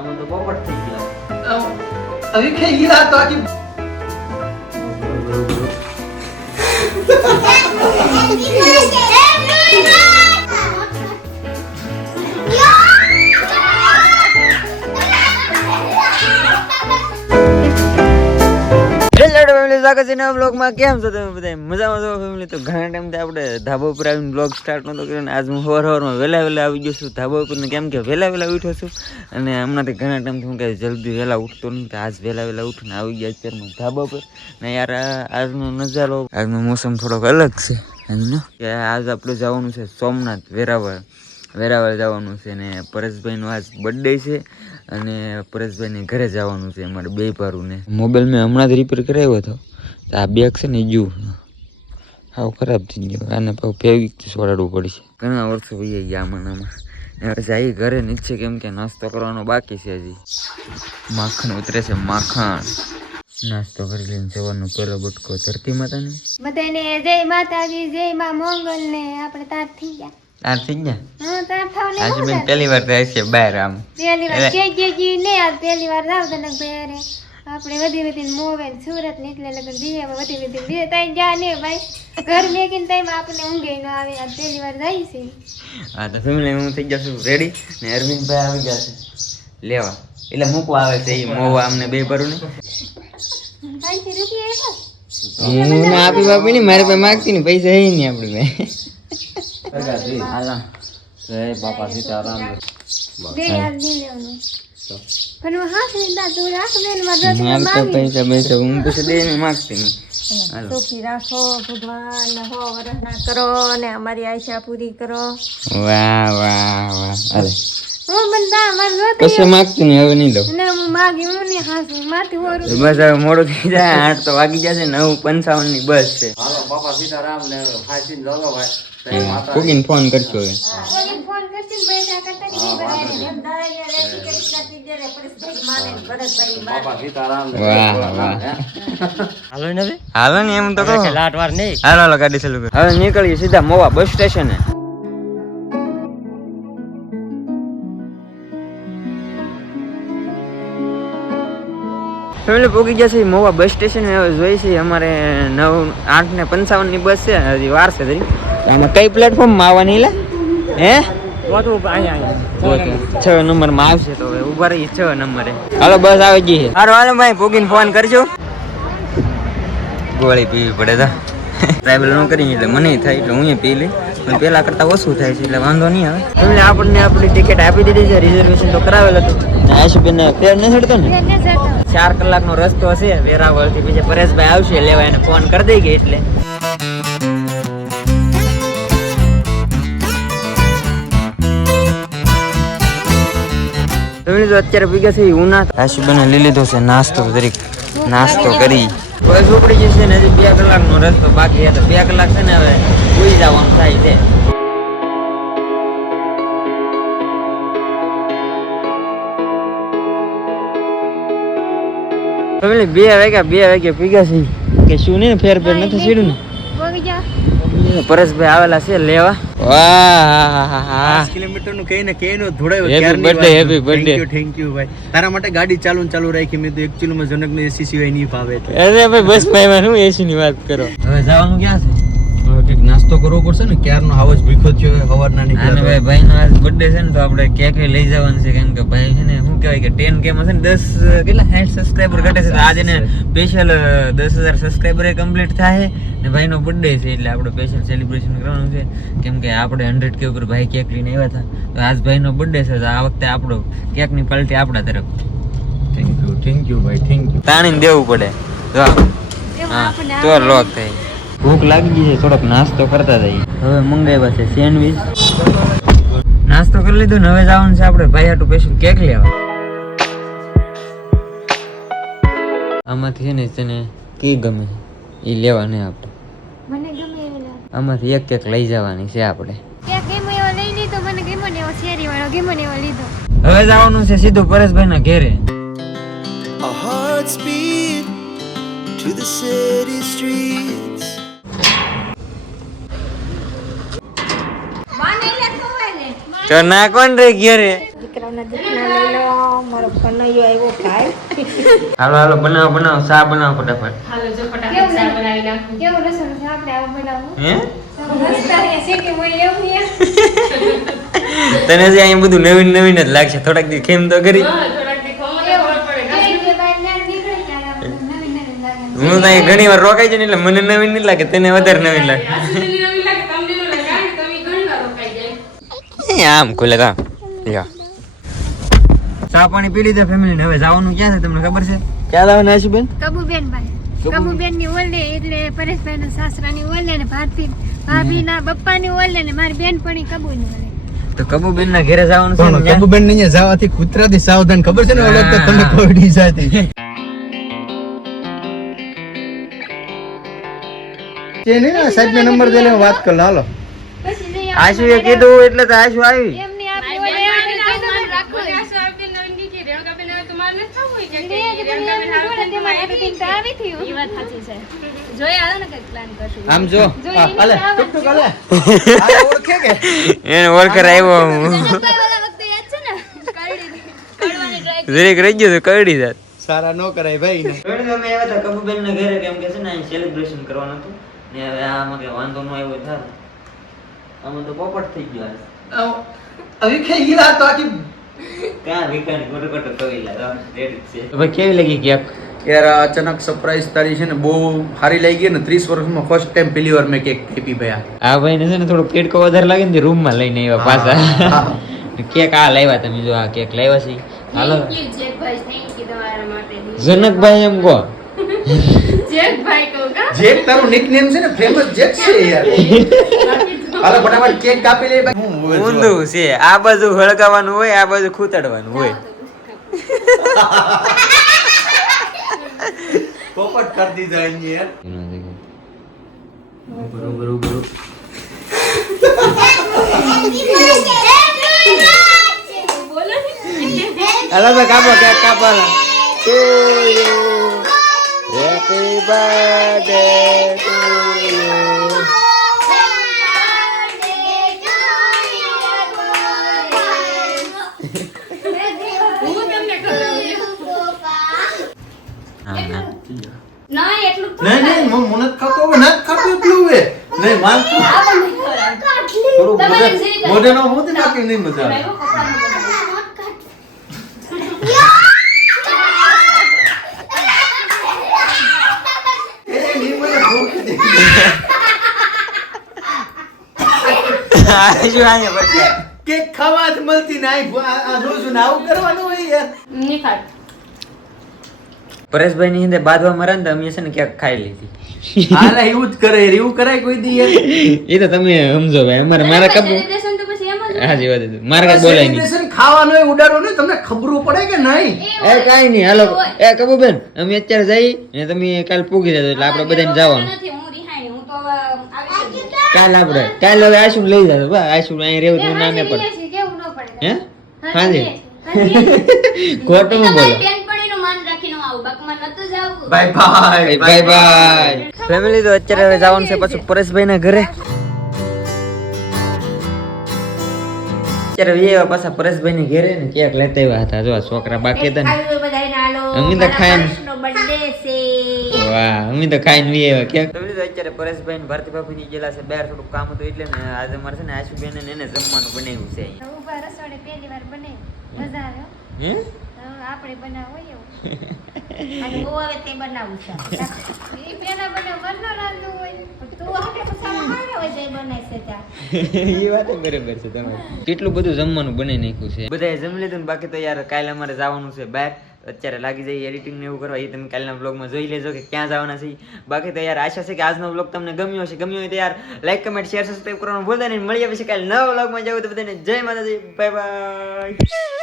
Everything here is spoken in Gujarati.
અમે તો પોપટ થઈ ગયા. अभी कहीं गिरा तो आगे સ્વાગત છે નવા બ્લોગમાં. કેમ છો તમે બધા? મજામાં છો ફેમિલી? તો ઘણા ટાઈમથી આપણે ધાબા ઉપર આવીને બ્લોગ સ્ટાર્ટ નહોતો કર્યો. આજ હું સવારમાં વહેલા આવી ગયો છું ધાબા ઉપર ને. કેમ કે વહેલા ઉઠ્યો છું અને હમણાંથી ઘણા ટાઈમથી હું કાંઈ જલ્દી વહેલા ઉઠતો નથી. આજ વહેલા ઉઠીને આવી ગયા અત્યારમાં ધાબા પર ને. યાર આજનો નજારો, આજનો મોસમ થોડોક અલગ છે. કે આજ આપણે જવાનું છે સોમનાથ વેરાવળ જવાનું છે ને પરેશભાઈનો આજ બર્થડે છે અને પરેશભાઈને ઘરે જવાનું છે અમારે બે પારુને. મોબાઈલ મેં હમણાં જ રિપેર કરાવ્યો હતો. આ બેગ છે ને જુ હાવ ખરાબ થઈ ગયો. આને પાછું ફેવિકથી સોડાડવું પડશે. ઘણા વર્ષો વહી ગયા આમાં. હવે જઈ ઘરે નીચે કેમ કે નાસ્તો કરવાનો બાકી છે. હજી માખણ ઉતરે છે. માખણ નાસ્તો કરી લઈને સવારનો પહેલો બટકો ધરતી માતાને. બધાને જય માતાજી, જય માં મંગલ ને. આપણે તાર થઈ ગયા. તાર થઈ ગયા? હા, તાર થવાને આજે બેન પહેલી વાર જાય છે બહાર. આમ પહેલી વાર કેજી ને આજ પહેલી વાર જાવ તને બેરે. આપણે વધી મોબાઈલ સુરત નીકળે લગન દીએ વધી દીએ તાઈ જા ને ભાઈ ઘર મેકીને ટાઈમ આપણે ઊંઘે ન આવે. આજ પહેલી વાર જાય છે. હા તો ફેમિલી હું થઈ ગયા છું રેડી ને અરવિંદભાઈ આવી ગયા છે લેવા. એટલે મૂકવા આવે છે એ મોવા અમને બે ભરું ને. 500 રૂપિયા હું ના આપી બાપી ને મારે પાસે માગતી ને પૈસા હે નહીં આપણી પાસે. હાલા જય બાપા સીતારામ. બે યાર દી લેવાનું પણ હું હાથ લીધા તું રાખ દે ને મારા મારે તો પૈસા હું પછી દે ને માગતી ને. સુખી રાખો ભગવાન, હો વરહના કરો ને અમારી આશા પૂરી કરો. વાહ અરે હું બંદા માર જોતે પછી માગતી ને હવે નહીં દઉં ને હું માગી હું ને હાસુ માથી હોરું. બસ હવે મોડું થઈ જાય. 8 તો વાગી જશે. 9:55 ની બસ છે. हालो बापा सीताराम ने हासिल लगा भाई કોકીને ફોન કરજો હવે. ફોન કરતી ને પૈસા કરતા ની बापा सीताराम વાહ हालो ने હાલો ને એમ તો કહો. लाट वार नहीं હાલો ગાડી ચાલુ કર. હવે નીકળીએ સીધા મોવા બસ સ્ટેશને. ફેમિલી પહોંચી ગયા છે મોવા બસ સ્ટેશન. હવે જોઈ છે અમારે 8:55 ની બસ છે. હજી વાર છે જરી. આમાં કઈ પ્લેટફોર્મમાં આવવાની લે હે? 6 નંબરમાં આવશે તો હવે ઉભા રહી 6 નંબરે. હાલો બસ આવી ગઈ છે. હાલો ભાઈ ભોગીને ફોન કરજો. ગોળી પીવી પડે તો ટ્રાવેલ ન કરી એટલે મને થાય એટલે હું પી લઈ. પણ પેલા કરતા ઓછું થાય છે એટલે વાંધો નહીં આવે. એટલે આપણને આપણી ટિકિટ આપી દીધી છે. રિઝર્વેશન તો કરાવેલ હતું. આશુબેન ફેર ન ચડતો ને. 4 કલાકનો રસ્તો હશે વેરાવળથી. પછી પરેશભાઈ આવશે લેવા, એને ફોન કરી દઈ ગઈ એટલે. અત્યારે ભેગા છે ઉના. આશુબેને લઈ લીધો છે નાસ્તો. દરેક નાસ્તો કરી બસ ઉપડી જશે ને. હજી 2 કલાકનો રસ્તો બાકી હતો. 2 કલાક છે ને હવે ઉઈ જવાનું થાય છે. ફેમિલી 2 વાગ્યા ભેગા છે કે શું નહીં ફેર નથી સીડું ને. બોગી જા પરેશભાઈ આવેલા છે લેવા. વાહ 5 કિલોમીટર નું કઈ ને કઈ નો ધોડાયો. Happy birthday. થેન્ક યુ ભાઈ. તારા માટે ગાડી ચાલુ રાખી મેં તો. એકચ્યુઅલી માં જનક ને એસી સિવાય નહીં ફાવે. અરે ભાઈ બસ માં હું એસી ની વાત કરો. હવે જવાનું ક્યાં છે? હવે નાસ્તો કરવો પડશે ને. ક્યારનો હાવજ ભીખો થયો સવારના નીકળ્યા. અને ભાઈ નો આજ બર્થડે છે ને તો આપણે કેક લઈ જવાનું છે. કેમ કે ભાઈ છે ને શું કહેવાય કે 10K માં છે ને 10 કેટલા 60 સબસ્ક્રાઇબર ઘટે છે. આજે ને સ્પેશિયલ 10,000 સબસ્ક્રાઇબર કમ્પ્લીટ થાય ને ભાઈનો બર્થડે છે એટલે આપણે સ્પેશિયલ સેલિબ્રેશન કરવાનું છે. કેમ કે આપણે 100K ઉપર ભાઈ કેક લઈને આવ્યા હતા. તો આજ ભાઈનો બર્થડે છે તો આ વખતે આપણો કેકની પાર્ટી આપણા તરફ. થેન્ક યુ ભાઈ થેન્ક યુ. તાણીને દેવું પડે જો. હા તો લોક થાય. ભૂખ લાગી ગઈ છે. થોડોક નાસ્તો કરતા જઈએ. હવે મંગાવ્યા છે સેન્ડવીચ. નાસ્તો કરી લીધો ને હવે જવાનું છે આપણે ભાઈ હાટુ સ્પેશિયલ કેક લેવા. આમાંથી છે ને તને કી ગમે એ લેવા નહીં આપણે. મને ગમે એવો આમાંથી એક કેક લઈ જવાની છે આપણે. કે ગમે એવો લઈ લીધો. મને ગમે ને એવો શેરી વાળો ગમે ને એવો લીધો. હવે જવાનું છે સીધું પરેશભાઈ ના ઘેરે. Our hearts beat to the city streets. વાને લે તો વાને તો ના કોણ રે ઘેરે દીકરાના દીકરા લઈ લો મારો કનૈયો આવ્યો ભાઈ હાલો હાલો બનાવો ચા બનાવો ફટાફટ કેવું રસોડું છે આપણે આવું બનાવવું હે મસ્ત અહીંયા સિટી હોય એવું નહીં તને જે અહીં બધું નવીન નવીન જ લાગશે થોડાક દી ખેમ તો કરી હું તો અહીં ઘણી વાર રોકાઈ જાય ને એટલે મને નવીન નહીં લાગે તને વધારે નવીન લાગે આમ ખુલે કામ ચા પાણી પી લીધા ફેમિલી ને હવે જવાનું ક્યાં છે તમને ખબર છે ક્યાં જવાના છે બેન કબુબેન ભાઈ કબુબેન ની ઓલે એટલે પરેશભાઈ ના સાસરા ની ઓલે ને ભારતી ભાભી ના બપ્પા ની ઓલે ને મારી બેનપણી કબુ ની ઓલે તો કબુબેન ના ઘરે જવાનું છે ને ક્યાં? કબુબેન ને અહીંયા જવાથી કૂતરાથી સાવધાન ખબર છે ને ઓલો તો તમને કોઈડી જાતી છે ને સાહેબ ને નંબર દે લે વાત કર હાલો પછી જઈ આશુ એ કીધું એટલે તો આશુ આવી એમની આપણી ઓલે આવીને કહી દો રાખો આમ જો હાલે ટુક હાલે આ ઓળખે કે એને ઓળખર આવ્યો હું જરીક રહી ગયો તો કરડી જાત સારા નો કરાય ભાઈ ને અમે આવ્યા હતા કબુબેન ના ઘરે કેમ કે છે ને અહીં સેલિબ્રેશન કરવાનું હતું ને હવે આમાં કે વાંધો ન આવ્યો થાય આમાં તો પોપટ થઈ ગયો હવે ખાઈ ગયેલા તો આખી ક્યાં વિકાની ગોટો કવિલા તો રેડી છે તો ભાઈ કેવી લાગી કેક યાર અચાનક સરપ્રાઈઝ તારી છે ને બહુ સારી લાગી ને 30 વર્ષમાં ફર્સ્ટ ટાઈમ પહેલી વાર મેં કેક કાપી ભયા આ ભાઈ ને છે ને થોડું પેટકો વધારે લાગે ને રૂમ માં લઈને આવ્યા પાછા કેક આ લાવ્યા તમે જો આ કેક લાવ્યા છે હાલો જનકભાઈ એમ કહો જેક તારું નિકનેમ છે ને ફેમસ જેક છે યાર હાલો ફટાફટ કેક કાપી લે ભાઈ ઊંધું છે આ બાજુ હળગાવાનું હોય આ બાજુ ખૂતાડવાનું હોય પોપટ કરી દીધા અહીંયા યાર બરોબર હાલો તો કાપો કેક કાપો to you happy birthday to you નહીં મને ખાતો હવે ના ખાતો એટલું હે નહીં માનતો થોડું મોઢે નો હોત નાખી નહીં મજા આવે કેક ખાવા જ મળતી નહીં આ રોજ આવું કરવાનું હોય યાર પરેશભાઈ ની અંદર બાદવા મરા ને અમે છે ને ક્યાંક ખાઈ લીધી હાલા એવું જ કરે એવું કરાય કોઈ દી યાર એ તો તમે સમજો ભાઈ અમારે મારા કબુ હાજી વાત મારે કઈ બોલાય નહીં સેલિબ્રેશન ખાવાનું હોય ઉડાડવાનું હોય તમને ખબર પડે કે નહીં એ કાઈ નહીં હાલો એ કબુ બેન અમે અત્યારે જઈ ને તમે કાલ પૂગી જજો એટલે આપણે બધાને જવાનું કાલ હવે આશુ લઈ જજો બા આશુ અહીં રહેવું તો નામે પડે કેવું ન પડે હે હાજી ખોટું બોલો bye bye bye bye family તો અત્યારે હવે જવાનું છે પાછું પરેશભાઈ ના ઘરે અત્યારે વે પાછા પરેશભાઈ ની ઘરે ને કેક લેતા આવ્યા હતા જો છોકરા બાકી હતા ને અમે તો ખાઈને વાહ અમે તો ખાઈને વી આવ્યા કેક ફેમિલી તો અત્યારે પરેશભાઈ ને ભારતી બાપુ ની ગયેલા છે બહાર થોડું કામ હતું એટલે ને આજે મારે છે ને આશુબેન ને એને જમવાનું બનાવ્યું છે ઉભા રસોડે પહેલી વાર બને મજા આવે હે આપણે બનાવો એવું અને હું હવે તે બનાવું છું એ પેલા બને મરનો રાંધવું હોય તું હાટે પછી મારે હોય જે બનાય છે ત્યાં એ વાત બરાબર છે તમે કેટલું બધું જમવાનું બનાવી નાખ્યું છે બધાએ જમી લીધું ને બાકી તો યાર કાલે અમારે જવાનું છે બહાર અત્યારે લાગી જાય એડિટિંગ ને એવું કરવા એ તમે કાલના બ્લોગમાં જોઈ લેજો કે ક્યાં જવાના છે બાકી તો યાર આશા છે કે આજનો બ્લોગ તમને ગમ્યો હશે ગમ્યો હોય તો યાર લાઈક કમેન્ટ શેર સબસ્ક્રાઇબ કરવાનું ભૂલતા નહીં મળીએ પછી કાલે નવા બ્લોગમાં જાવ તો બધાને જય માતાજી બાય બાય